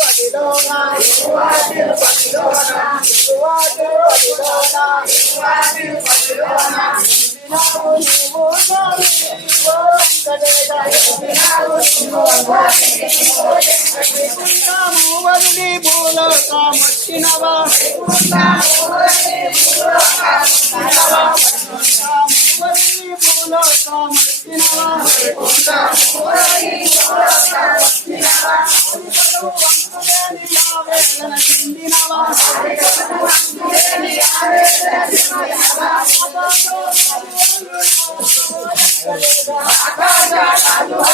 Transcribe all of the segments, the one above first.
పదిలోన తిరువాతిరు పదిలోన తిరువాతిరు పదిలోన తిరువాతిరు పదిలోన వినావు నీవు ఓ వెంకటేశ వినావు నీవు వెంకటేశాము వదిలి భూలోకం వచ్చినవా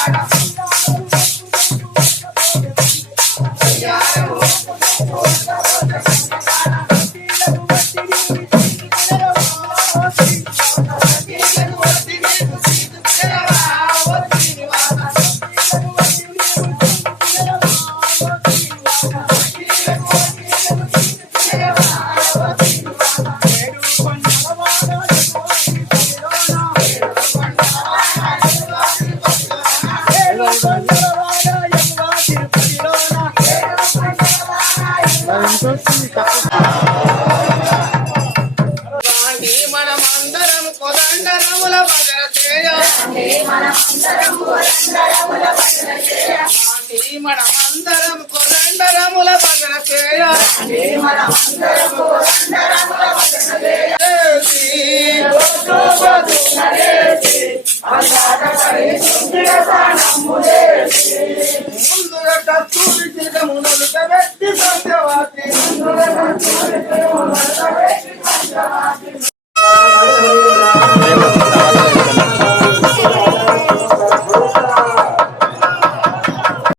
I మనమందరం కొదండరముల భజన చేయ మనమందరం కొదండరముల భజన చేయ అందరం